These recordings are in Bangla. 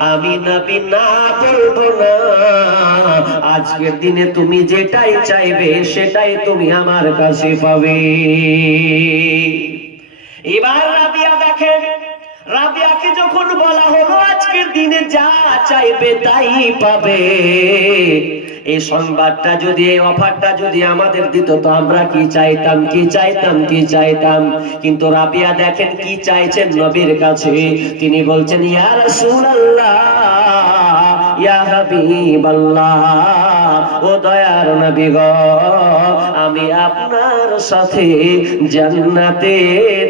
আমি নবী না বলব না। আজকের দিনে তুমি যেটাই চাইবে, সেটাই তুমি আমার কাছে পাবে। এবার রাবিয়া দেখেন, রাবিয়াকে যখন বলা হলো, আজকের দিনে যা চাইবে তাই পাবে। এই সংবাদটা যদি, এই অফারটা যদি আমাদের দিত, তো আমরা কি চাইতাম কি চাইতাম কি চাইতাম? কিন্তু রাবিয়া দেখেন কি চাইছেন নবীর কাছে। তিনি বলছেন, ইয়া রাসূলুল্লাহ, ইয়া হাবিবাল্লাহ, ও দয়ার নবী গো, আমি আপনার সাথে জান্নাতে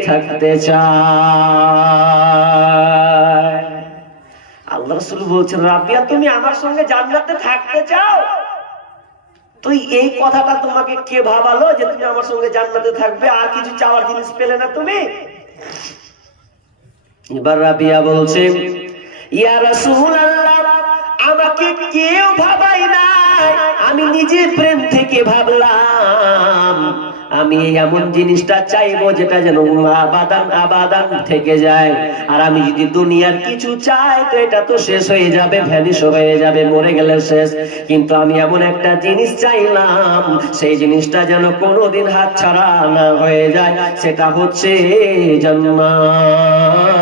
থাকতে চাই। আল্লাহ রাসূল বলছেন, রাবিয়া, তুমি আমার সঙ্গে জান্নাতে থাকতে চাও? তুই এই কথাটা তোমাকে কে ভাবালো যে তুমি আমার সঙ্গে জান্নাতে থাকবে? আর কিছু চাওয়ার জিনিস পেলে না তুমি? এবার রাবিয়া বলছে, ইয়া রাসূলুল্লাহ, আমাকে কেউ ভাবাই না আমি নিজে প্রেম থেকে ভাবলাম। আমি এমন জিনিসটা চাইব যেটা যেন আবাদান আবাদান থেকে যায়। আর আমি যদি দুনিয়ার কিছু চাই তো এটা তো শেষ হয়ে যাবে ভ্যানিস হয়ে যাবে মরে গেলে শেষ। কিন্তু আমি এমন একটা জিনিস চাইলাম সেই জিনিসটা যেন কোনোদিন হাত ছাড়া না হয়ে যায় সেটা হচ্ছে জান্নাত।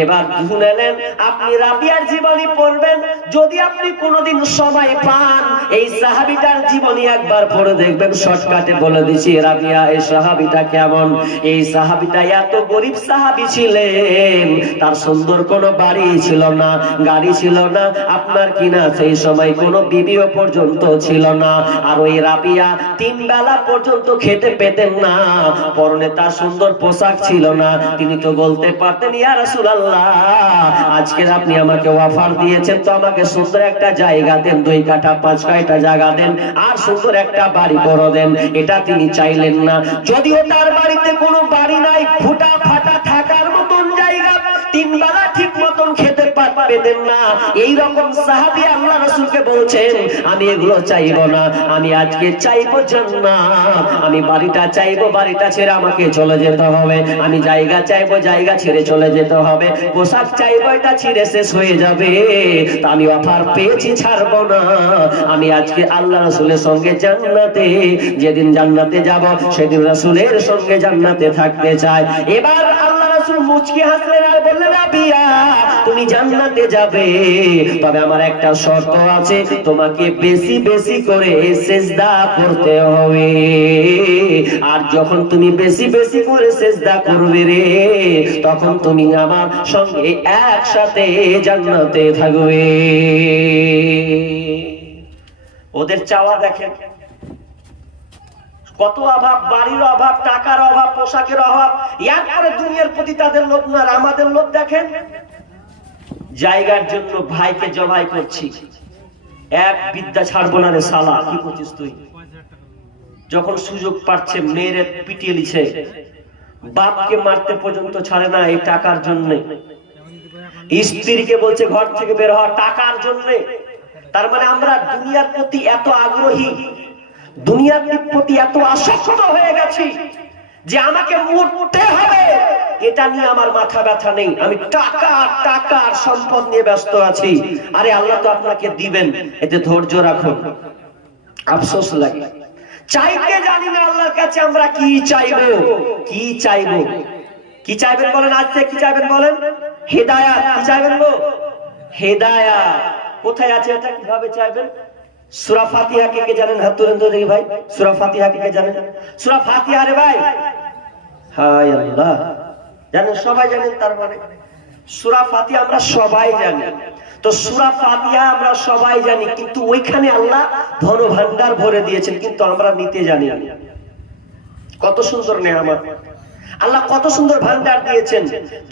এবার শুনেলেন আপনি রাবিয়ার জীবনী পড়বেন। যদি আপনি কোনোদিন সময় পান, এই সাহাবিটার জীবনী একবার পড়ে দেখবেন, শর্টকাটে বলে দিচ্ছি রাবিয়া, এই সাহাবিটা কেমন? এই সাহাবিটা এত গরিব সাহাবি ছিলেন, তার সুন্দর কোনো বাড়ি ছিল না, গাড়ি ছিল না, আপনার কিনা সেই সময় কোনো বিবিও পর্যন্ত ছিল না। আর ওই রাবিয়া তিন বেলা পর্যন্ত খেতে পেতেন না, পরনে তার সুন্দর পোশাক ছিল না। তিনি তো বলতে পারতেন, ইয়া রাসূলুল্লাহ আজকে আপনি আমাকে অফার দিয়েছেন, তো আমাকে সুন্দর একটা জায়গা দেন, দুই কাঠা, পাঁচ কাঠা জায়গা দেন, আর সুন্দর একটা বাড়ি বড় দেন, এটা তিনি চাইলেন না। যদিও তার বাড়িতে কোনো বাড়ি নাই ফুটা ফাটা পেতেন না। এই রকম সাহাবী আল্লাহ রাসূলকে বলছেন, আমি এগুলো চাইব না। আমি আজকে চাইব জান্নাত। আমি বাড়িটা চাইব, বাড়িটা ছেড়ে আমাকে চলে যেতে হবে। আমি জায়গা চাইব, জায়গা ছেড়ে চলে যেতে হবে। পোশাক চাইব, এটা শেষ হয়ে যাবে। তা আমি অফার পেয়েছি, ছাড়বো না। আমি আজকে আল্লাহ রাসূলের সঙ্গে জান্নাতে, যেদিন জান্নাতে যাব, সেদিন রাসূলের সঙ্গে জান্নাতে থাকতে চাই। এবার আর তুমি জান্নাতে যাবে। তবে আমার একটা শর্ত আছে, তোমাকে বেশি বেশি করে সেজদা করতে হবে। আর যখন তুমি বেশি বেশি করে সেজদা করবে রে, তখন তুমি আমার সঙ্গে একসাথে জান্নাতে থাকবে। ওদের চাওয়া দেখেন। কত অভাব, বাড়ির অভাব, টাকার অভাব, পোশাকের অভাব এরপরে দুনিয়ার প্রতি তাদের লোভ না আমাদের লোভ দেখেন? জায়গার জন্য ভাইকে জবাই করছি। এক বিদ্যা ছাড়বো না রে সালা, কি করছিস তুই? যখন সুযোগ পাচ্ছে, মেয়েরে পিটিয়ে লিছে বাপকে মারতে পর্যন্ত ছাড়ে না এই টাকার জন্য। স্ত্রীকে বলছে, ঘর থেকে বের হওয়া টাকার জন্য। তার মানে আমরা দুনিয়ার প্রতি এত আগ্রহী দুনিয়ার প্রতি এত আসক্ত হয়ে গেছি যে আমাকে মরতে হবে। এটা নিয়ে আমার মাথা ব্যথা নেই। আমি টাকা সম্পদ নিয়ে ব্যস্ত আছি। আরে আল্লাহ তো আপনাকে দিবেন। এতে ধৈর্য রাখুন। আফসোস লাগে। চাইতে জানি না আল্লাহর কাছে আমরা কি চাইব। কি চাইব? কি চাইবেন বলেন আজ কি চাইবেন বলেন? হেদায়া কি চাইবেন গো? কোথায় আছে এটা কীভাবে চাইবেন? সূরা ফাতিহা কে কে জানেন? হাত তুলেন তো দেখি ভাই। সূরা ফাতিহা কে কে জানেন? সূরা ফাতিহা রে ভাই। আল্লাহ। জানেন, সবাই জানেন তার মানে? সূরা ফাতিহা আমরা সবাই জানি। তো সূরা আমরা সবাই জানি, কিন্তু ওইখানে আল্লাহ ধন ভান্ডার ভরে দিয়েছেন, কিন্তু আমরা নিতে জানি কত সুন্দর নেয়ামত। আল্লাহ কত সুন্দর ভান্ডার দিয়েছেন।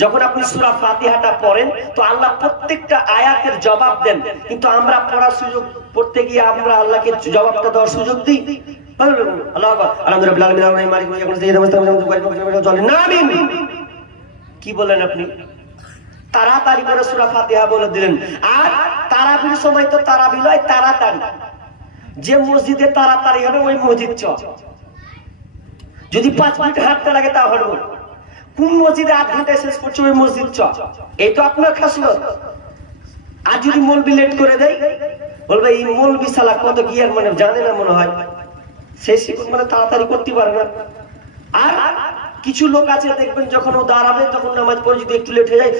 যখন আপনি সূরা ফাতিহাটা পড়েন, তো আল্লাহ প্রত্যেকটা আয়াতের জবাব দেন। কিন্তু আমরা পড়ার সুযোগ, পড়তে গিয়ে আমরা আল্লাহকে জবাবটা দেওয়ার সুযোগ দিই। কি বলেন আপনি? তাড়াতাড়ি করে সূরা ফাতিহা বলে দিলেন। আর তারাবির সময় তো তারাবি নয়, তাড়াতাড়ি। যে মসজিদে তাড়াতাড়ি হবে, ওই মসজিদ চ যদি পাঁচ মিনিট হাঁটতে লাগে তা হলো কোন মসজিদে আধ ঘন্টায় শেষ করছে ওই মসজিদ? চ। এই তো আপনার খাসলত আর যদি মলবি লেট করে দেয়, বলবে, এই মলবি সালা কত গিয়ার মানে জানে না মনে হয়। সে শিখুন মানে তাড়াতাড়ি করতে পারে না। আর কিছু লোক আছে, দেখবেন যখন ও দাঁড়াবে তখন নামাজ পড়ে যদি একটু লেট হয়ে যায়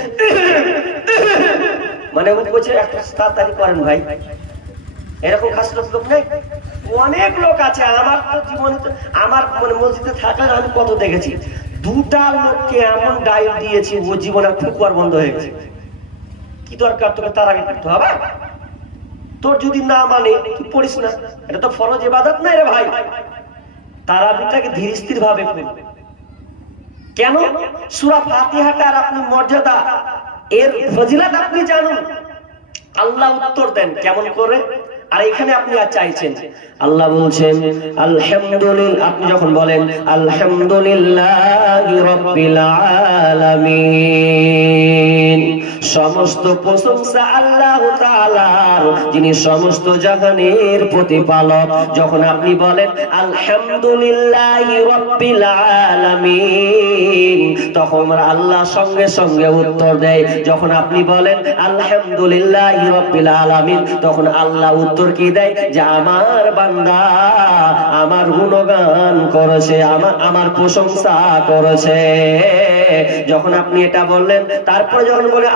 মানে ও বলছে একটু তাড়াতাড়ি করেন ভাই। এরকম খাসলত লোক নেই? অনেক লোক আছে, আমার তো জীবনে আমার মানে মসজিদে থাকলে আমি কত দেখেছি। দুটা লোককে এমন ডাইভ দিয়েছি, ও জীবনে ফুকুয়ার বন্ধ হয়ে গেছে। কি দরকার তোকে? তার আগে করতে হবে তোর যদি না মানে তুই পড়িস না। এটা তো ফরজ এবাদত না রে ভাই। তারাবিটাকে ধীর স্থির ভাবে কেন? সুরা ফাতিহাটার আপনি মর্যাদা, এর ফজিলাত আপনি জানুন। আল্লাহ উত্তর দেন কেমন করে? আর এখানে আপনি আর চাইছেন। আল্লাহ বলছেন আলহামদুলিল্লাহ আপনি যখন বলেন আলহামদুলিল্লাহ রব্বিল আলামিন। সমস্ত প্রশংসা আল্লাহ তাআলার। যিনি সমস্ত জাহানের প্রতিপালক। যখন আপনি বলেন, আলহামদুলিল্লাহ রব্বিল আলামিন তখন আল্লাহ সঙ্গে সঙ্গে উত্তর দেয় যখন আপনি বলেন, আলহামদুলিল্লাহ রব্বিল আলামিন তখন আল্লাহ উত্তর কি দেয়? যে আমার বান্দা আমার গুণগান করেছে আমার আমার প্রশংসা করেছে। যখন আপনি এটা বললেন, তারপরে যখন বলে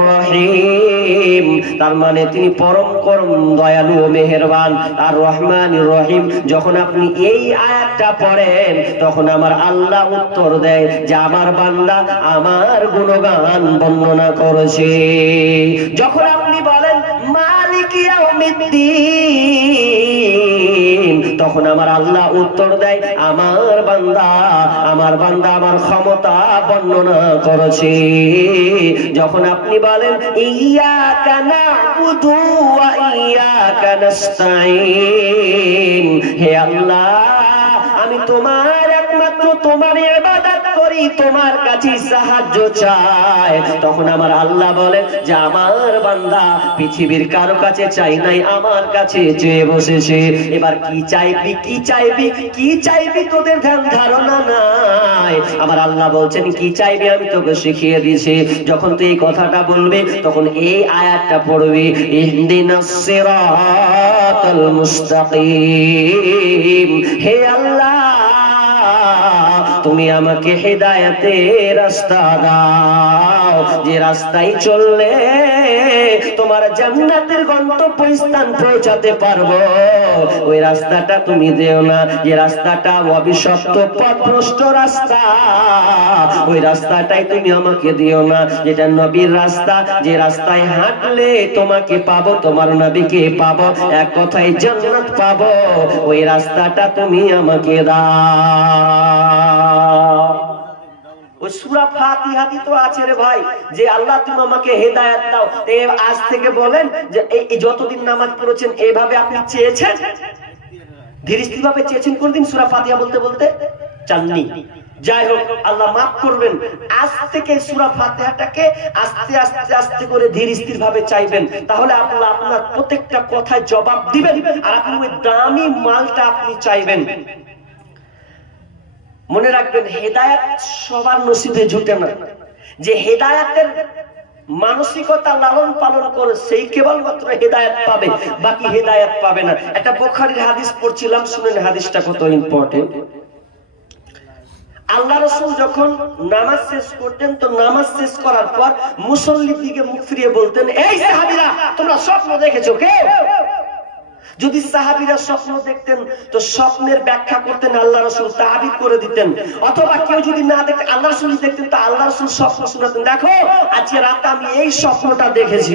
রহিম তার মানে তিনি পরম করম, দয়ালু ও মেহেরবান। আর রহমান রহিম যখন আপনি এই আয়াতটা পড়েন, তখন আমার আল্লাহ উত্তর দেয় যে আমার বান্দা আমার গুণগান বর্ণনা করেছে। যখন আপনি বলেন, মালিক ইয়াউমিদ্দিন তখন আমার আল্লাহ উত্তর দেয়, আমার বান্দা আমার বান্দা আমার ক্ষমতা বর্ণনা করেছে। যখন আপনি বলেন ইয়া কানা ওয়া ইয়া কানাস্তাইন হে আল্লাহ, আমি তোমার তোমার ইবাদত করি, তোমার কাছে সাহায্য তখন আমার আল্লাহ যে, আমার বান্দা পৃথিবীর কারও কাছে চাই নাই, আমার কাছে চেয়ে বসেছে। এবার কি চাইবি কি চাইবি কি চাইবি তোদের ধ্যান ধারণা নাই? আমার আল্লাহ বলছেন, কি চাইবি আমি তোকে শিখিয়ে দিয়েছি। যখন তুই এই কথাটা বলবি, তখন এই আয়াতটা পড়বি ইহদিনাস সিরাতাল মুস্তাকিম। হে আল্লাহ তুমি আমাকে হেদায়াতের রাস্তা দাও। যে রাস্তায় চললে তোমার জান্নাতের গন্তব্য স্থান পৌঁছাতে পারব। ওই রাস্তাটা তুমি দেও না, যে রাস্তাটা অবিশপ্ত পথভ্রষ্ট রাস্তা। ওই রাস্তাটাই তুমি আমাকে দিও না, যেটা নবীর রাস্তা। যে রাস্তায় হাঁটলে তোমাকে পাবো, তোমার নবীকে পাবো, এক কথায় জান্নাত পাবো। ওই রাস্তাটা তুমি আমাকে দাও। ওই ভাবে চাননি। যাই হোক, আল্লাহ মাফ করবেন। আজ থেকে সূরা ফাতিহাটাকে আস্তে আস্তে আস্তে করে ধীর ভাবে চাইবেন। তাহলে আল্লাহ আপনার প্রত্যেকটা কথায় জবাব দিবেন, আর আপনি দামি মালটা আপনি চাইবেন। মনে রাখবেন, হেদায়াত সবার নসিবে জুটে না। যে হেদায়াতের মানসিকতা লালন পালন করে, সেই কেবলমাত্র হেদায়াত পাবে, বাকি হেদায়াত পাবে না। একটা বোখারির হাদিস পড়ছিলাম, শুনেন হাদিসটা কত ইম্পর্টেন্ট আল্লাহ রসুল যখন নামাজ শেষ করতেন, তো নামাজ শেষ করার পর মুসল্লির দিকে মুখ ফিরিয়ে বলতেন, এই সাহাবিরা, তোমরা স্বপ্ন দেখেছ কে? যদি সাহাবিরা স্বপ্ন দেখতেন, তো স্বপ্নের ব্যাখ্যা করতেন, আল্লাহ রসুল তাহাবিদ করে দিতেন। অথবা কেউ যদি না দেখতেন আল্লাহ রসুল দেখতেন, তো আল্লাহ রসুল স্বপ্ন শোনাতেন। দেখো, আজকে রাতে আমি এই স্বপ্নটা দেখেছি।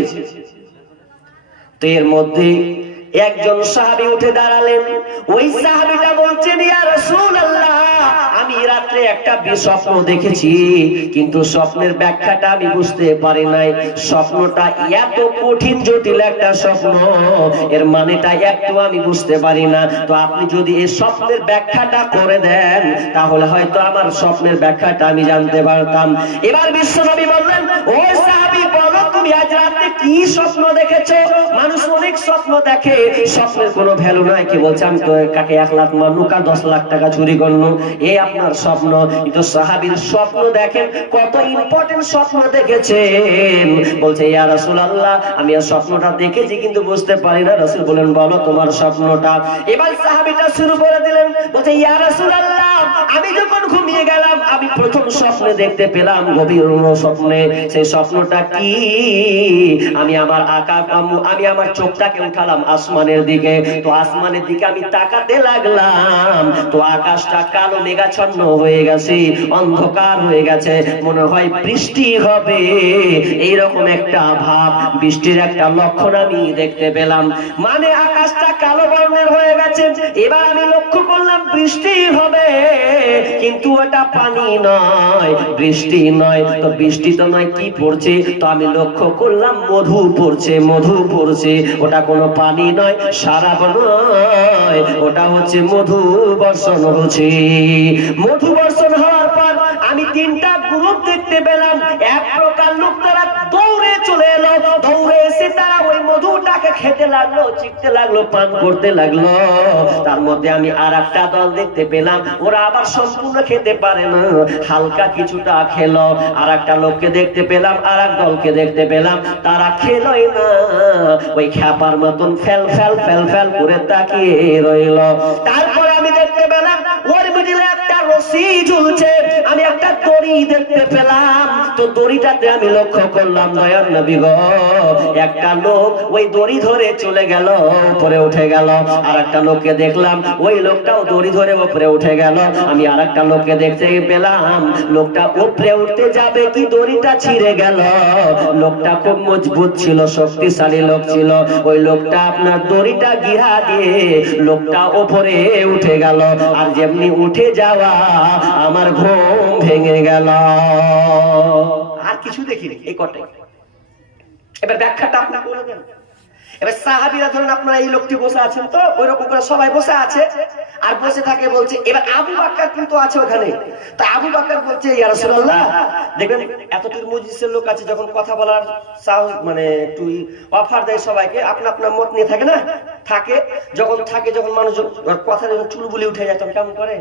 তো এর মধ্যে একজন সাহাবি উঠে দাঁড়ালেন। ওই সাহাবিটা বলছেন, ইয়া রাসূলুল্লাহ! আমি রাত্রে একটা বি- স্বপ্ন দেখেছি, কিন্তু স্বপ্নের ব্যাখ্যাটা আমি বুঝতে পারি নাই। স্বপ্নটা এত কঠিন, জটিল একটা স্বপ্ন, এর মানেটা একটু আমি বুঝতে পারি না। তো আপনি যদি এই স্বপ্নের ব্যাখ্যাটা করে দেন, তাহলে হয়তো আমার স্বপ্নের ব্যাখ্যাটা আমি জানতে পারতাম। এবার বিশ্বনবী বললেন ও সাহাবি তুমি আজ রাতে কি স্বপ্ন দেখেছ? মানুষ অনেক স্বপ্ন দেখে। স্বপ্নের কোনো ভ্যালু নাই। কি বলছে? আমি কাকে এক লাখ দশ লাখ টাকা চুরি এই আপনার স্বপ্ন। কিন্তু সাহাবীর স্বপ্ন দেখেন, কত ইম্পর্টেন্ট স্বপ্ন দেখেছেন। বলছে, ইয়া রাসূলুল্লাহ, আমি আর স্বপ্নটা দেখেছি কিন্তু বুঝতে পারি না। রাসূল বলেন বলো তোমার স্বপ্নটা। এবার সাহাবীটা শুরু করে দিলেন। বলছে, ইয়া রাসূলুল্লাহ আমি যখন ঘুমিয়ে গেলাম, আমি প্রথম স্বপ্নে দেখতে পেলাম গভীর স্বপ্নে। সেই স্বপ্নটা কি? আমি আমার আকা আমি আমার চোখটাকে উঠালাম আসমানের দিকে। তো আসমানের দিকে আমি তাকাতে লাগলাম। তো আকাশটা কালো মেঘাচ্ছন্ন হয়ে গেছে, অন্ধকার হয়ে গেছে। মনে হয় বৃষ্টি হবে। এইরকম একটা ভাব, বৃষ্টির একটা লক্ষণ আমি দেখতে পেলাম। মানে আকাশটা কালো বর্ণের হয়ে গেছে। এবার আমি লক্ষ্য করলাম বৃষ্টি হবে। কিন্তু ওটা পানি নয়, বৃষ্টি নয়। তো বৃষ্টি তো নয়, কি পড়ছে? তো আমি লক্ষ্য করলাম, মধু পড়ছে মধু পড়ছে। ওটা কোনো পানি নয় সারা নয়। ওটা হচ্ছে মধু বর্ষণ হচ্ছে। মধু বর্ষণ হওয়ার পর আমি তিনটা গ্রুপ দেখতে পেলাম। এক প্রকার লোক তারা দৌড়ে চলে এলো। দৌড়ে এসে তারা ওই খেতে লাগল চিকতে লাগল, পান করতে লাগল। তার মধ্যে আমি আর একটা দল দেখতে পেলাম। ওরা আবার সম্পূর্ণ খেতে পারে না। হালকা কিছুটা খেলো আর একটা লোককে দেখতে পেলাম আর এক দলকে দেখতে পেলাম। তারা খেলোই না। ওই খ্যাপার মতন ফেল ফেল ফেল ফেল করে তাকিয়ে রইল। তারপর আমি দেখতে পেলাম একটা রশি ঝুলছে। আমি একটা দড়ি দেখতে পেলাম। তো দড়িটাতে আমি লক্ষ্য করলাম দয়ার নবী গো, একটা লোক ওই দড়ি ধরে চলে গেল, উপরে উঠে গেল। আর একটা লোককে দেখলাম, ওই লোকটাও দড়ি ধরে উপরে উঠে গেল। আমি আর একটা লোককে দেখতে পেলাম, লোকটা উপরে উঠতে যাবে কি দড়িটা ছিঁড়ে গেল। লোকটা খুব মজবুত ছিল, শক্তিশালী লোক ছিল। ওই লোকটা আপনার দড়িটা গিরা দিয়ে লোকটা উপরে উঠে গেল। আর যেমনি উঠে যাওয়া আমার ঘুম ভেঙে গেল। আর কিছু দেখিনি এই কটাই। এবার ব্যাখ্যাটা আপনি করে দেন। এবার সাহাবিরা ধরেন আপনারা এই লোকটি বসে আছেন তো ওই রকম করে সবাই বসে আছে আর বসে থাকে বলছে এবার আবু বাক্কার কিন্তু আছে ওখানে। তা আবু বাক্কার বলছে ইয়া রাসূলুল্লাহ দেখবেন এতটুকু মজলিসের লোক আছে যখন কথা বলার সাহস মানে একটু অফার দেয় সবাইকে আপনা আপনার মত নিয়ে থাকে না? থাকে যখন থাকে যখন মানুষ কথা যখন চুলবুলি উঠে যায় তখন কেমন করে?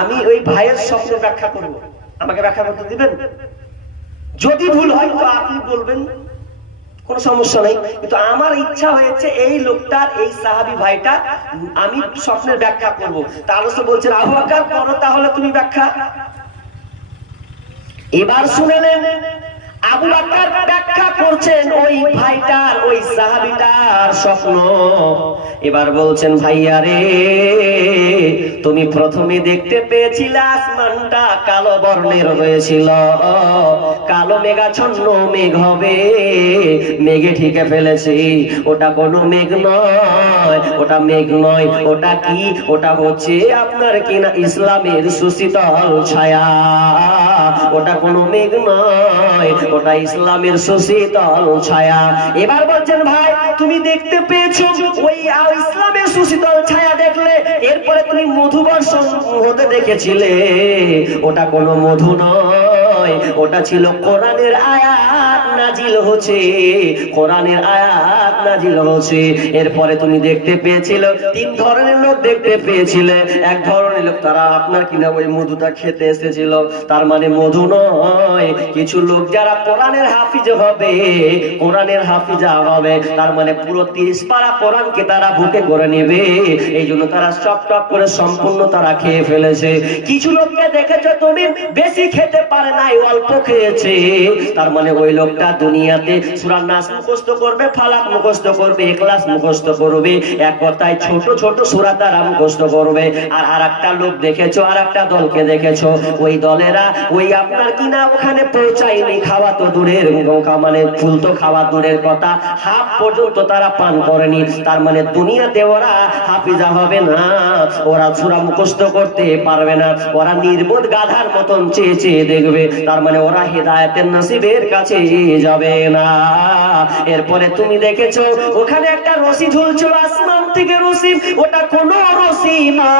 আমি ওই ভাইয়ের স্বপ্ন ব্যাখ্যা করব। আমাকে ব্যাখ্যা করতে দিবেন? যদি ভুল হয়, তো আপনি বলবেন। কোনো সমস্যা নেই। কিন্তু আমার ইচ্ছা হয়েছে এই লোকটার, এই সাহাবি ভাইটা আমি স্বপ্নের ব্যাখ্যা করব। তাহলে তো বলছেন, আবু বাক্কার, করো তাহলে তুমি ব্যাখ্যা। এবার শুনে নেন আবু বাক্কার ব্যাখ্যা করছেন ওই ভাইটার, ওই সাহাবিটার স্বপ্ন। এবার বলছেন, ভাইয়া রে, তুমি প্রথমে দেখতে পেয়েছিলে আসমানটা কালো বর্ণের হয়েছিল। কালো মেঘাচ্ছন্ন মেঘ হবে, মেঘে ঠিকে ফেলেছি। ওটা কোনো মেঘ নয়, ওটা মেঘ নয়, ওটা কি? ওটা হচ্ছে আপনার কিনা ইসলামের সুশীতল ছায়া। ওটা কোনো মেঘ নয়, ওটা ইসলামের সুশীতল ছায়া। এবার বলছেন, ভাই, তুমি দেখতে পেয়েছ ওই ইসলামের সুশীতল ছায়া দেখলে? এরপরে তুমি মধু বর্ষণ হতে দেখেছিলে। ওটা কোনো মধু নয়, ওটা ছিল কোরআনের আয়াত। নাজিল হচ্ছে, কোরআনের আয়াত নাজিল হচ্ছে। এরপরে তুমি দেখতে পেয়েছিল, তিন ধরনের লোক দেখতে পেয়েছিলে। এক ধরনের লোক, তারা আপনার কিনা ওই মধুটা খেতে এসেছিল। তার মানে মধু নয়, কিছু লোক যারা কোরআনের হাফিজ হবে, কোরআনের হাফিজা হবে, তার মানে পুরো তিরিশ পারা কোরআনকে তারা বুকে করে নেবে। এই জন্য তারা সব টপ করে সম্পূর্ণ তারা খেয়ে ফেলেছে। কিছু লোককে দেখেছ তুমি, বেশি খেতে পারে নাই, অল্প খেয়েছে। তার মানে ওই লোকটা দুনিয়াতে সুরার নাচ মুখস্থ করবে, ফালাক মুখস্থ করবে এক্লাস মুখস্থ করবে, এক কথায় ছোট ছোট সুরা তারা মুখস্থ করবে। আর আর একটা লোক দেখেছ আর একটা দলকে দেখেছ, ওই দলেরা ওই আপনার কিনা ওখানে পৌঁছায়নি, খাওয়া তো দূরের মানে ফুল তো খাওয়া দূরের কথা, হাফ পর্যন্ত তারা পান করেনি। তার মানে দুনিয়াতে ওরা হাফিজা হবে না, ওরা সুরা মুখস্থ করতে পারবে না, ওরা নির্বোধ গাধার মতন চেয়ে চেয়ে দেখবে। তার মানে ওরা হেদায়তের নসিবের কাছে যাবে না। এরপরে তুমি দেখেছ, ওখানে একটা রশি ঝুলছিল, আসমান থেকে রশি, ওটা কোনো রশি না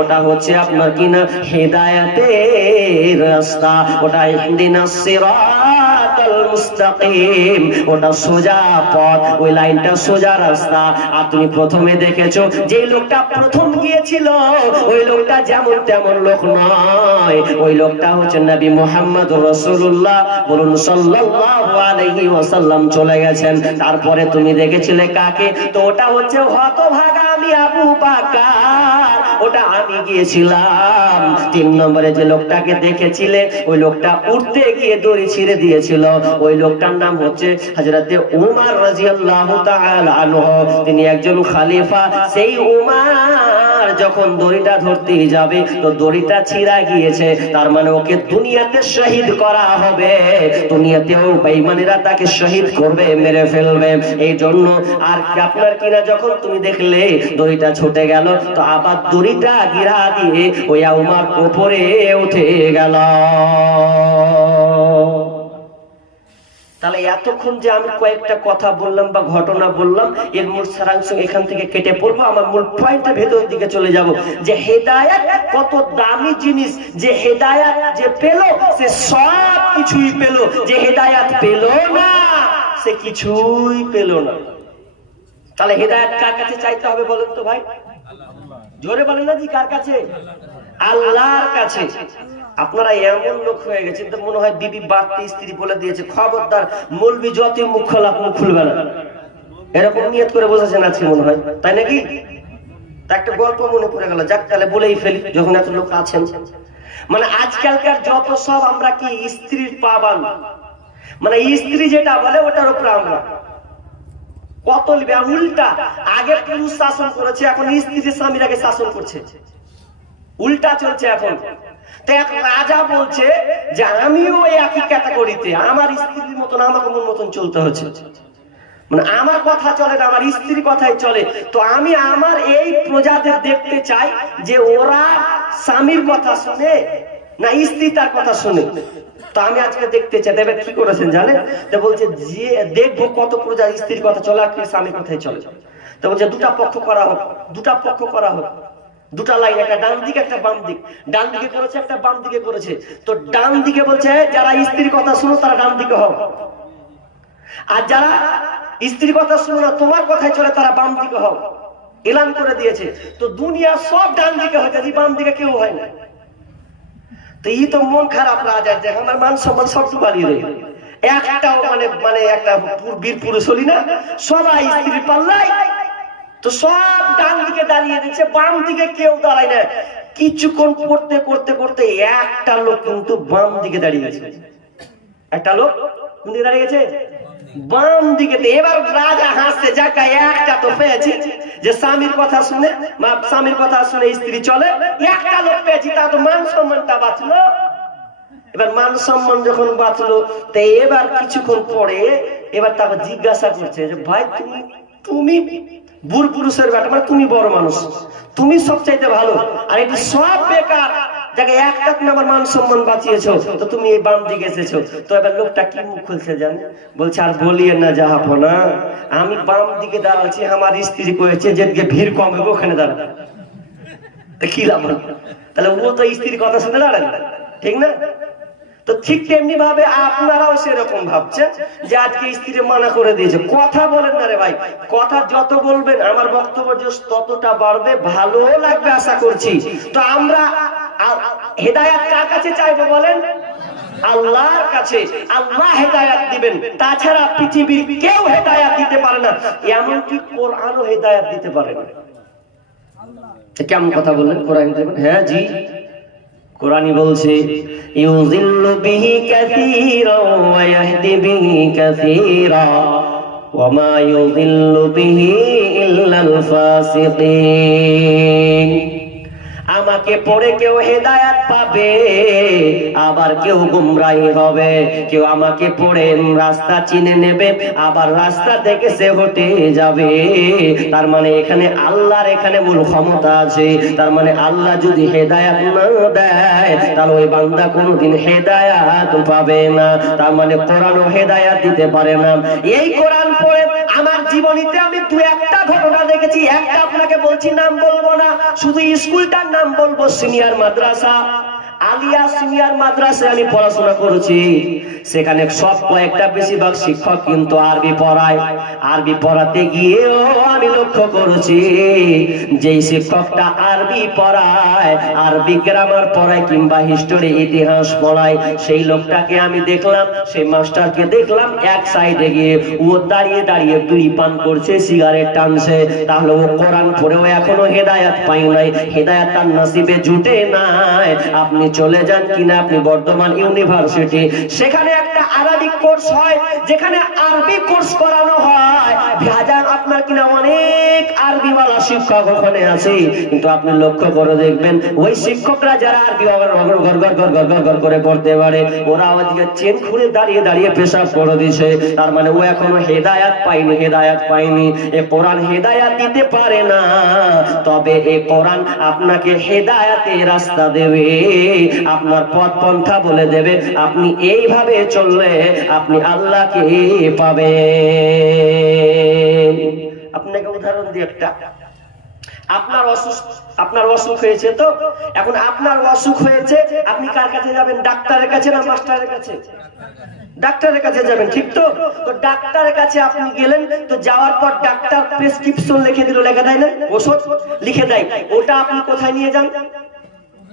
ওটা হচ্ছে আপনার কিনা হেদায়াতের রাস্তা, ওটা ইহদিনা সিরাতাল মুস্তাকিম। ওটা সোজা পথ, ওই লাইনটা সোজা রাস্তা। আর তুমি প্রথমে দেখেছ যে লোকটা প্রথম গিয়েছিল, ওই লোকটা যেমন তেমন লোক নয়। ওই লোকটা হচ্ছে নবী মোহাম্মদ রসুল্লাহ বলুন, সাল্লাল্লাহু আলাইহি ওয়াসাল্লাম চলে গেছেন। তারপরে তুমি দেখেছিলে কাকে? তো ওটা হচ্ছে হতভাগা আমি আবু বাকার। ওটা আমি গিয়েছিলাম। তিন নম্বরে যে লোকটাকে দেখেছিলে, ওই লোকটা উঠতে গিয়ে দড়ি ছিঁড়ে দিয়েছিল। ওই লোকটার নাম হচ্ছে হযরতে উমর আনহু। তিনি একজন খলিফা। সেই উমর যখন দড়িটা ধরতে যাবে, তো দড়িটা ছিঁড়া গিয়েছে। তার মানে ওকে দুনিয়াতে শহীদ করা হবে। দুনিয়াতেও বেঈমানেরা তাকে শহীদ করবে, মেরে ফেলবে। এই জন্য আর আপনার কিনা যখন তুমি দেখলে দড়িটা ছুটে গেল, তো আবার দড়িটা গিরা দিয়ে ওই উমার উপরে উঠে গেল। তাহলে এতক্ষণ যে আমি কয়েকটা কথা বললাম বা ঘটনা বললাম, এর মূল সারাংশ এখান থেকে কেটে পড়ব। আমার মূল পয়েন্টটা ভেতরের দিকে চলে যাব। যে হেদায়াত কত দামি জিনিস, যে হেদায়াত যে পেল, সে সব কিছুই পেল। যে হেদায়াত পেল না, সে কিছুই পেল না। তাহলে হেদায়াত কার কাছে চাইতে হবে বলেন তো ভাই? জোরে বলেন না জি, কার কাছে? আল্লাহর কাছে। আপনারা এমন লোক হয়ে গেছেন তো মনে হয় বিবি বাড়তি স্ত্রী বলে দিয়েছে। খবরদার, মলবি যত মুখ খোলা, মুখ খুলবে না। এরকম নিয়ত করে বসেছেন আজকে মনে হয়। তাই নাকি? একটা গল্প মনে পড়ে গেল। যাক, তাহলে বলেই ফেলি, যখন এত লোক আছেন। মানে আজকালকার যত সব আমরা কি স্ত্রীর পাবান? মানে স্ত্রী যেটা বলে, ওটার উপর আমরা। কত লিবে উল্টা, আগে পুরুষ শাসন করেছে, এখন স্ত্রী স্বামীর আগে শাসন করছে। উল্টা চলছে এখন। রাজা বলছে যে, আমিও এই একই ক্যাটাগরিতে, আমার স্ত্রীর মতন আমার মন মতন চলতে হচ্ছে। মানে আমার কথা চলে না, আমার স্ত্রীর কথাই চলে। তো আমি আমার এই প্রজাদের দেখতে চাই যে, ওরা স্বামীর কথা শুনে না স্ত্রী তার কথা শুনে। তো আমি আজকে দেখতে চাই দেবে কি করেছেন জানেন? তো বলছে, যে, দেখব কত প্রজা স্ত্রীর কথা চলে আর স্বামীর কথাই চলে। তো বলছে, দুটা পক্ষ করা হোক, দুটা পক্ষ করা হোক। দুটা লাইন একটা ডান দিকে, একটা বাম দিক। ডান দিকে করেছে, একটা বাম দিকে করেছে। তো ডান দিকে বলছে, যারা স্ত্রীর কথা শুনো, তারা ডান দিকে হও। আর যারা স্ত্রীর কথা শুনো না, তোমার কথাই চলে, তারা বাম দিকে হও। এলান করে দিয়েছে। তো দুনিয়া সব ডান দিকে হয়েছে যে বাম দিকে কেউ হয় না। তো ই তো মন খারাপ রাজার যে আমার মান সম্মান সব ডুবালিয়ে রইল একটাও মানে মানে একটা বীর পুরুষ হলি না, সবাই স্ত্রী পাল্লাই তো সব ডান দিকে দাঁড়িয়ে দিচ্ছে, বাম দিকে কেউ দাঁড়ায় না কিছুক্ষণ করতে করতে করতে একটা লোক কিন্তু বাম দিকে দাঁড়িয়ে গেছে। একটা লোক কোন দিকে দাঁড়িয়ে গেছে? বাম দিকে এবার রাজা হাসছে যাকা একটা তো পেয়েছি যে স্বামীর কথা শুনে, মা স্বামীর কথা শুনে স্ত্রী চলে। একটা লোক পেয়েছি তা তো মান সম্মানটা বাঁচলো। এবার মান সম্মান যখন বাঁচলো, তো এবার কিছুক্ষণ পরে এবার তারপর জিজ্ঞাসা করছে যে, ভাই, তুমি তুমি বুড় পুরুষের ব্যাটা মানে তুমি বড় মানুষ। তুমি সবচাইতে ভালো। আর এটি সব বেকার। যাকে আমার মান সম্মান বাঁচিয়েছো, তো তুমি এই বাম দিকে এসেছ। তো এবার লোকটা কি মুখ খুলছে জানে? বলছে, আর বলিয়ে না আমি বাম দিকে দাঁড়াচ্ছি, আমার স্ত্রী কয়েছে যেদিকে ভিড় কম হবে, ওখানে দাঁড়া কি লাভ তাহলে ও তো স্ত্রীর কথা শুনে দাঁড়ান ঠিক না? তো ঠিক তেমনি ভাবে আপনারাও সেরকম ভাবছেন যে আজকে স্ত্রী মানা করে দিয়েছে। কথা বলেন না রে ভাই। কথা যত বলবেন, আমার বক্তব্য ততটা বাড়বে ভালো লাগবে আশা করছি। তো আমরা হেদায়াত কার কাছে চাইব বলেন? আল্লাহর কাছে। আল্লাহ হেদায়াত দিবেন। তাছাড়া পৃথিবীর কেউ হেদায়াত দিতে পারে না। এমনকি কোরআনও হেদায়াত দিতে পারে না। কেমন কথা বললেন? কোরআন দেবেন? হ্যাঁ জি। কোরআনই বলছে ইউজিল্লু বিহি কাসীরা ওয়া ইয়াহদি বিহি কাসীরা ওয়া মা ইউজিল্লু বিহি ইল্লাল ফাসিকিন। আমাকে পড়ে কেউ হেদায়াত পাবে, আবার কেউ গুমরাহি হবে। কেউ আমাকে পড়ে রাস্তা চিনে নেবে, আবার রাস্তা থেকে সে হটে যাবে। তার মানে এখানে আল্লাহর এখানে মূল ক্ষমতা আছে। তার মানে আল্লাহ যদি হেদায়াত না দেয়, তাহলে ওই বান্দা কোনোদিন হেদায়াত পাবে না। তার মানে কোরআনও হেদায়াত দিতে পারে না। এই কোরআন পড়ে আমার জীবনীতে আমি দু একটা দেখেছি একটা আপনাকে বলছি নাম বলব না। শুধু স্কুলটার নাম বলব সিনিয়র মাদ্রাসা। আলিয়া সিনিয়র মাদ্রাসায় আমি পড়াশোনা করেছি। সেখানে সব কয়েকটা বেশিরভাগ শিক্ষক কিন্তু আরবি পড়ায়। আরবি পড়াতে গিয়েও আমি লক্ষ্য করেছি যেই শিক্ষকটা আরবি পড়ায়, আরবি গ্রামার পড়ায় কিংবা হিস্টোরি, ইতিহাস পড়ায়, সেই লোকটাকে আমি দেখলাম, সেই মাস্টারকে দেখলাম, এক সাইডে গিয়ে ও দাঁড়িয়ে দাঁড়িয়ে দুই পান করছে, সিগারেট টানছে। তাহলে ও কোরআন পড়েও এখনও হেদায়াত পাই নাই। হেদায়াত তার নসিবে জুটে নাই। আপনি চলে যান কিনা আপনি বর্ধমান ইউনিভার্সিটি। সেখানে একটা আরবিক কোর্স হয়, যেখানে আরবি কোর্স করানো হয়। ভাজান আপনার কিনা অনেক আরবিওয়ালা শিক্ষক ওখানে আছে। কিন্তু আপনি লক্ষ্য করে দেখবেন, ওই শিক্ষকরা যারা আরবি গর গর গর গর গর গর করে পড়তে পারে, ওরা ওদিকে চেন খুলে দাঁড়িয়ে দাঁড়িয়ে পেশাব করে দিছে। তার মানে ও এখনও হেদায়াত পায়নি হেদায়াত পায়নি। এ কোরআন হেদায়াত দিতে পারে না। তবে এ কোরআন আপনাকে হেদায়াতে রাস্তা দেবে। আপনার পথ পন্থা বলে দেবে। আপনি এইভাবে চললে আপনি আল্লাহকে পাবেন। আপনাকে উদাহরণ দিই একটা। আপনার অসুখ আপনার অসুখ হয়েছে তো? এখন আপনার অসুখ হয়েছে, আপনি কার কাছে যাবেন? ডাক্তারের কাছে না মাস্টারের কাছে? ডাক্তারের কাছে যাবেন, ঠিক তো? তো ডাক্তারের কাছে আপনি গেলেন, তো যাওয়ার পর ডাক্তার প্রেসক্রিপশন লিখে দিল, লেখা দেয় না ওষুধ লিখে দেয়। ওটা আপনি কোথায় নিয়ে যান?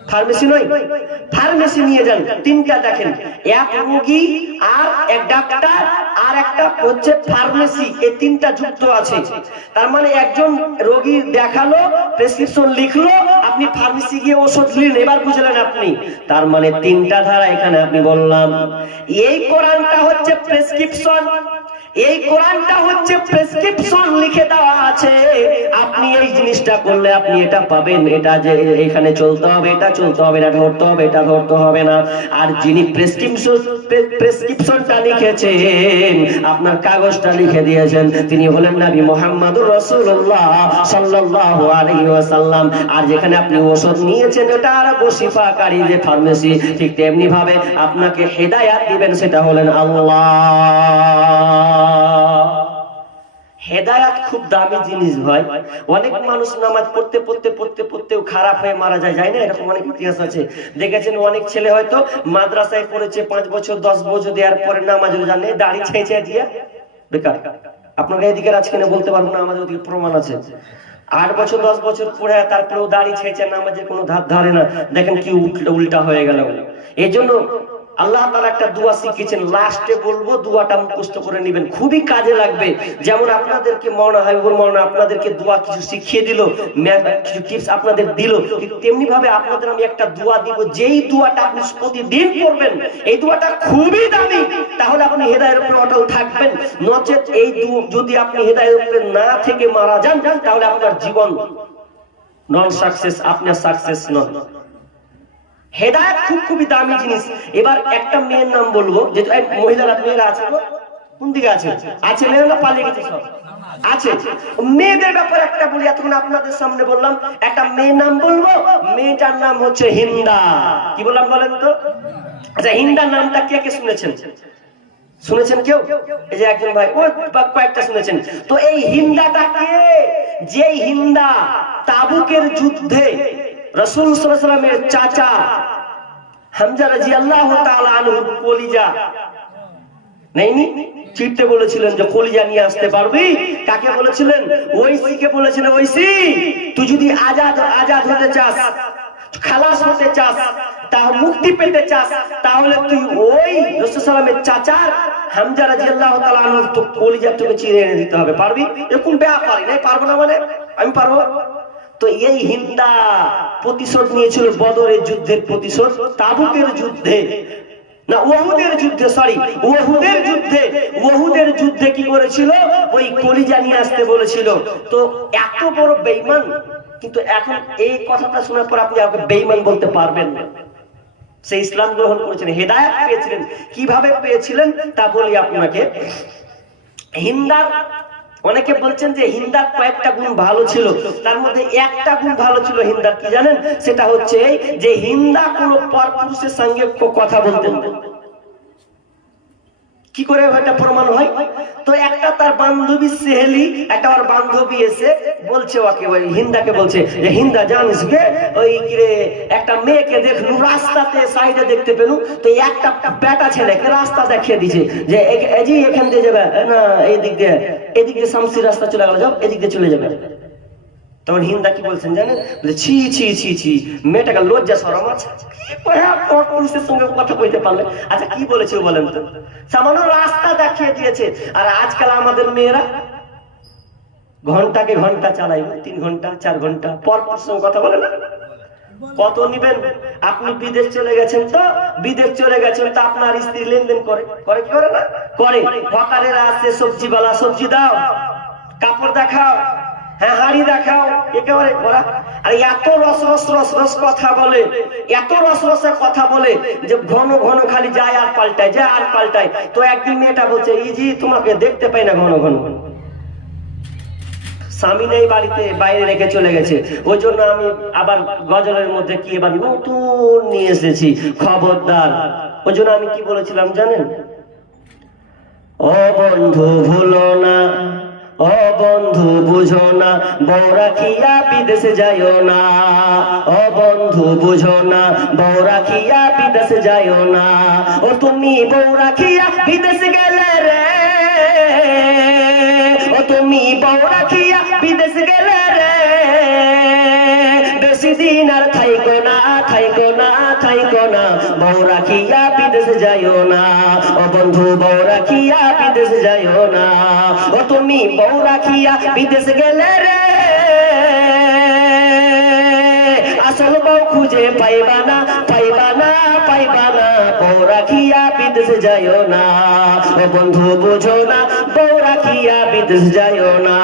ফার্মেসি নয়, ফার্মেসি নিয়ে যান। তিনটা দেখেন, এক রোগী আর এক ডাক্তার আর একটা হচ্ছে ফার্মেসি এই তিনটা যুক্ত আছে। তার মানে একজন রোগী দেখাল, প্রেসক্রিপশন লিখলো, আপনি ফার্মেসি গিয়ে ওষুধ নিলেন, এবার বুঝলেন আপনি। তার মানে তিনটা ধারা এখানে আপনি বললাম। এই কোরআনটা হচ্ছে প্রেসক্রিপশন এই কোরআনটা হচ্ছে প্রেসক্রিপশন লিখে দেওয়া আছে। আপনি এই জিনিসটা করলে আপনি এটা পাবেন। এটা যে এখানে চলতে হবে, এটা চলতে হবে, এটা ধরতে হবে, এটা ধরতে হবে না। আর যিনি প্রেসক্রিপশন প্রেসক্রিপশনটা লিখেছেন, আপনার কাগজটা লিখে দিয়েছেন, তিনি হলেন নবী মোহাম্মদুর রাসূলুল্লাহ সাল্লাল্লাহু আলাইহি ওয়াসাল্লাম। আর যেখানে আপনি ওষুধ নিয়েছেন এটা আর শিফাকারী যে ফার্মেসি ঠিক তেমনি ভাবে আপনাকে হেদায়াত দিবেন, সেটা হলেন আল্লাহ। হেদায়াত খুব দামি জিনিস ভাই। অনেক মানুষ নামাজ পড়তে পড়তে পড়তে পড়তেও খারাপ হয়ে মারা যায় যায় না, এরকম অনেক ইতিহাস আছে। দেখেছেন অনেক ছেলে হয়তো মাদ্রাসায় পড়েছে পাঁচ বছর, দশ বছর, দেওয়ার পরে নামাজ রোজা নেই দাড়ি ছেঁচে দিয়ে। বেকার। আপনাকে এদিকে আজকে বলতে পারব না, আমাদের ওদিকে প্রমাণ আছে। আট বছর, দশ বছর পরে তারপরেও দাড়ি ছেঁচে নামাজের কোনো ধার ধারে না। দেখেন কি উল্টা হয়ে গেল। এই জন্য আল্লাহ তাআলা একটা দোয়া শিখিয়েছেন, লাস্টে বলব, দোয়াটা মুখস্থ করে নেবেন। খুবই কাজে লাগবে। যেমন আপনাদেরকে মৌলানা হাবিবুর মৌলানা আপনাদেরকে দোয়া কিছু শিখিয়ে দিল কিছু টিপস আপনাদের দিল তেমনি ভাবে আপনাদের আমি একটা দোয়া দিব। যেই দোয়াটা আপনি প্রতিদিন পড়বেন, এই দোয়াটা খুবই দামি। তাহলে আপনি হেদায়ের উপরে অটল থাকবেন। নচেত এই যদি আপনি হেদায়ের উপরে না থেকে মারা যান, তাহলে আপনার জীবন নন সাকসেস আপনার সাকসেস নন। হেদায়ত খুব খুবই দামি জিনিস। এবার একটা মেয়ের নাম বলব যে মহিলারা মেয়েরা আছে। কোন দিকে আছে? আছে, মেয়েরা পালিয়ে গেছে সব? আছে। মেয়েদের ব্যাপারে একটা বলি, এতক্ষণ আপনাদের সামনে বললাম, একটা মেয়ের নাম বলব, মেয়েটার নাম হচ্ছে হিন্দা। কি বললাম বলেন তো? আচ্ছা হিন্দা নামটা কে কে শুনেছেন? শুনেছেন কেউ? এই যে একজন ভাই ও কয়েকটা শুনেছেন। তো এই হিন্দাটাকে যে হিন্দা, তাবুকের যুদ্ধে রসুল চাচা হামজা রাজি আল্লাহ কলিজা। নেইনি? চিঠতে বলেছিলেন যে কলিজা নিয়ে আসতে পারবি? কাকে বলেছিলেন? বলেছিলেন ওইসি তুই যদি আজাদ আজাদ হতে চাস, খালাস হতে চাস, তা মুক্তি পেতে চাস, তাহলে তুই ওই রসুল সালামের চাচার হামজা আনহু তো কলিজা তোকে চিনে এনে দিতে হবে। পারবি? এরকম ব্যাপার, নাই, পারব না মানে? আমি পারব? তো এই হিন্দা প্রতিশোধ নিয়েছিল বদরের যুদ্ধের প্রতিশোধ, তাবুকের যুদ্ধে। এত বড় বেঈমান, কিন্তু এখন এই কথাটা শোনার পর আপনি আমাকে বলতে পারবেন না। সে ইসলাম গ্রহণ করেছিলেন হেদায়েত পেয়েছিলেন। কীভাবে পেয়েছিলেন? তা বলি আপনাকে। হিন্দার অনেকে বলছেন যে হিন্দার কয়েকটা গুণ ভালো ছিল, তার মধ্যে একটা গুণ ভালো ছিল হিন্দার, কি জানেন সেটা হচ্ছে যে হিন্দা কোনো পরপুরুষের সঙ্গে কথা বলতেন না। কি করে এটা প্রমাণ হয়? তো একটা তার বান্ধবী সেহেলি, একটা ওর বান্ধবী এসে বলছে ওকে, ওই হিন্দাকে বলছে যে, হিন্দা, জানিস গে, ওই কিরে একটা মেয়েকে দেখলু রাস্তাতে, সাইডে দেখতে পেলু তো একটা বেটা ছেলেকে রাস্তা দেখিয়ে দিছে যে এই যে এখান দিয়ে যাবে, না এই দিক দিয়ে, এদিক দিয়ে শামসির রাস্তা চলে গেল, যাও, এদিক দিয়ে চলে যাবে। তখন হিন্দা কি বলছেন জানেন? বলে, ছি ছি ছি ছি, মেয়েটাকে লজ্জা সরম আছে। সঙ্গে কথা পারলে। আচ্ছা কি বলেছে বলেন তো? সামান্য রাস্তা দেখিয়ে দিয়েছে। আর আজকাল আমাদের মেয়েরা ঘন্টাকে ঘণ্টা চালাই তিন ঘণ্টা, চার ঘণ্টা, পর পর সঙ্গে কথা বলে না? কত নিবেন? আপনি বিদেশ চলে গেছেন তো? বিদেশ চলে গেছেন তো আপনার স্ত্রী লেনদেন করে। করে কি করে না? করে। হকারেরা আছে, সবজিওয়ালা, সবজি দাও। কাপড় দেখাও। হ্যাঁ হাড়ি দেখাও, একেবারে ওরা আর এত রস রস রস রস কথা বলে, এত রস রসের কথা বলে যে ঘন ঘন খালি যায় আর পাল্টায়, যায় আর পাল্টায়। তো একদিন মেয়েটা বলছে ইজি তোমাকে দেখতে পাই না ঘন ঘন। স্বামী নেই বাড়িতে, বাইরে রেখে চলে গেছে। ওই জন্য আমি আবার গজলের মধ্যে কি এবার নতুন নিয়ে এসেছি, খবরদার। ওই জন্য আমি কি বলেছিলাম জানেন? ও বন্ধু, ভুলো না। ও বন্ধু, বুঝো না বউ রাখিয়া বিদেশে যাইও না। ও বন্ধু, বুঝো না বউ রাখিয়া বিদেশে যাইও না। ও তুমি বউ রাখিয়া বিদেশে গেলে রে। ও তুমি বউ রাখিয়া বিদেশ গেলে রে। বেশি দিন আর থাইকো না থাইকো না থাইকো না বউ রাখিয়া বিদেশ যাইও না। ও বন্ধু বউ রাখিয়া বিদেশ যাইও না। ও তুমি বউ রাখিয়া বিদেশ গেলে রে। আসল বউ খুঁজে পাইবা না পাইবা না পাইবা না। বউ রাখিয়া বিদেশ যাইও না। ও বন্ধু, বুঝো না বউ রাখিয়া বিদেশ যাইও না।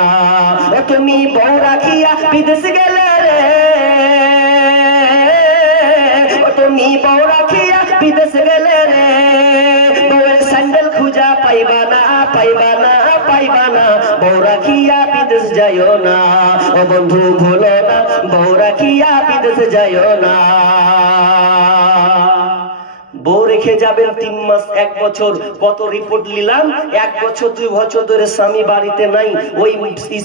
ও তুমি বউ রাখিয়া বিদেশ গেলে রে। তুমি বউ যাইও না। ও বন্ধু, ভুলো না বউ রাখিয়া বিদেশ যাইও না। বউ রেখে যাবেন তিন মাস, এক বছর। কত রিপোর্ট নিলাম? এক বছর, দুই বছর ধরে স্বামী বাড়িতে নাই। ওই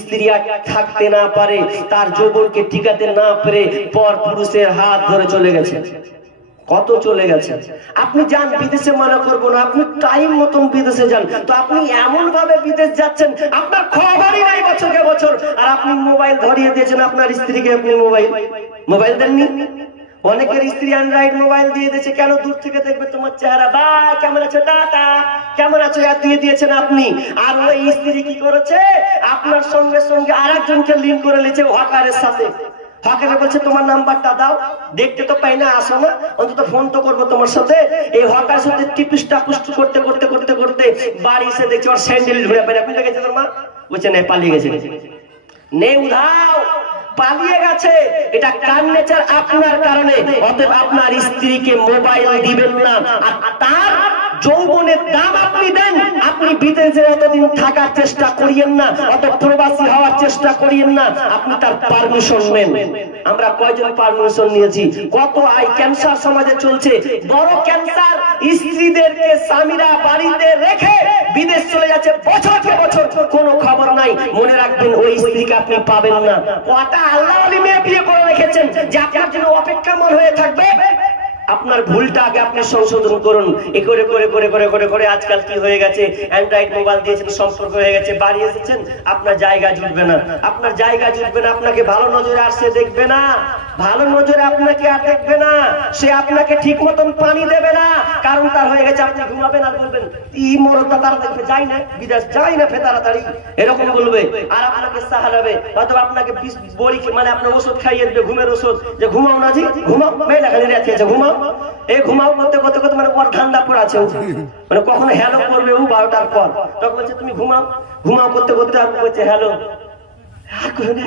স্ত্রী আর থাকতে না পারে। তার যৌবনকে টিকাতে না পেরে পর পুরুষের হাত ধরে চলে গেছে। কত চলে গেছে? আপনি যান, বিদেশে মানা করব না। আপনি টাইম মতন বিদেশে যান। তো আপনি এমন ভাবে বিদেশ যাচ্ছেন, আপনার খবরই নাই বছরকে বছর। আর আপনি মোবাইল ধরিয়ে দিয়েছেন আপনার স্ত্রীকে, আপনি মোবাইল। মোবাইল দেননি? অনেকের স্ত্রী অ্যান্ড্রয়েড মোবাইল দিয়ে দিয়েছে, কেন দূর থেকে দেখবে তোমার চেহারা? বা, কেমন আছো টাটা কেমন আছো? আর দিয়ে দিয়েছেন আপনি। আর ওই স্ত্রী কি করেছে? আপনার সঙ্গে সঙ্গে আরেকজনকে লিঙ্ক করে নিয়েছে, হকারের সাথে। হকারে বলছে তোমার নাম্বারটা দাও। দেখতে তো পাই না, আসো না। অন্তত ফোন তো করব তোমার সাথে। এই হকার সাথে টিপুসটা পুষ্ট করতে করতে করতে করতে বাড়ি এসে দেখছি আমার স্যান্ডেল ঘুরে পাই না। গেছে তোর মা? বলছে নেপালি গেছে। নে, উধাও! পালিয়ে গেছে। এটা কার নেচার? আপনার কারণে। অতএব আপনার স্ত্রীকে মোবাইল দিবেন না। আর তার যৌবনের দাম আপনি দেন। আপনি বিদেশে অতদিন থাকার চেষ্টা করিয়েন না, অত প্রবাসী হওয়ার চেষ্টা করিয়েন না। আপনি তার পারমিশন নেন। আমরা কয়জন পারমিশন নিয়েছি? কত আই ক্যান্সার সমাজে চলছে। বড় ক্যান্সার স্ত্রীদেরকে স্বামীরা বাড়িতে রেখে বিদেশ চলে যাচ্ছে। বছর বছর কোনো খবর নাই। মনে রাখবেন, ওই স্ত্রীকে আপনি পাবেন না। কটা আল্লাহ আলী মেয়ে বিয়ে করে রেখেছেন যে আপনার জন্য অপেক্ষামান হয়ে থাকবে। আপনার ভুলটা আগে আপনি সংশোধন করুন। এ করে করে করে করে করে করে আজকাল কি হয়ে গেছে? অ্যান্ড্রয়েড মোবাইল দিয়েছেন সম্পর্ক হয়ে গেছে, বাড়ি এসেছেন, আপনার জায়গা জুটবে না। আপনার জায়গা জুটবে না, আপনাকে ভালো নজরে সে দেখবে না। ভালো নজরে আপনাকে আর দেখবে না। সে আপনাকে ঠিক মতন পানি দেবে না। কারণ তার হয়ে গেছে, আপনি ঘুমাবেন আর বলবেন, ই মরদটা তারা দেখবে, যাই না, বিদেশ যাই না ফে তাড়াতাড়ি এরকম বলবে। আর আপনাকে সাহারাবে হয়তো আপনাকে বড়ি মানে আপনার ওষুধ খাইয়ে দেবে, ঘুমের ওষুধ। যে ঘুমাও না জি, ঘুমাও। মেয়েটা খালি রেখে আছে, ঘুমাও। এই ঘুমাও করতে করতে করতে মানে ওর ঠান্ডা পড়ে আছে মানে কখনো হ্যালো করবে ও বারোটার পর। তখন বলছে, তুমি ঘুমাও। ঘুমাও করতে করতে আর বলছে হ্যালো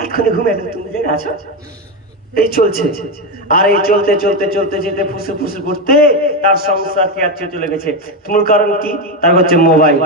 এখনই ঘুমে তুমি জেগে আছো? এই চলছে। আর এই চলতে চলতে চলতে, যেতে ফুসে ফুসে করতে তার সংসার কি আজকে চলে গেছে? মূল কারণ কি? তার হচ্ছে মোবাইল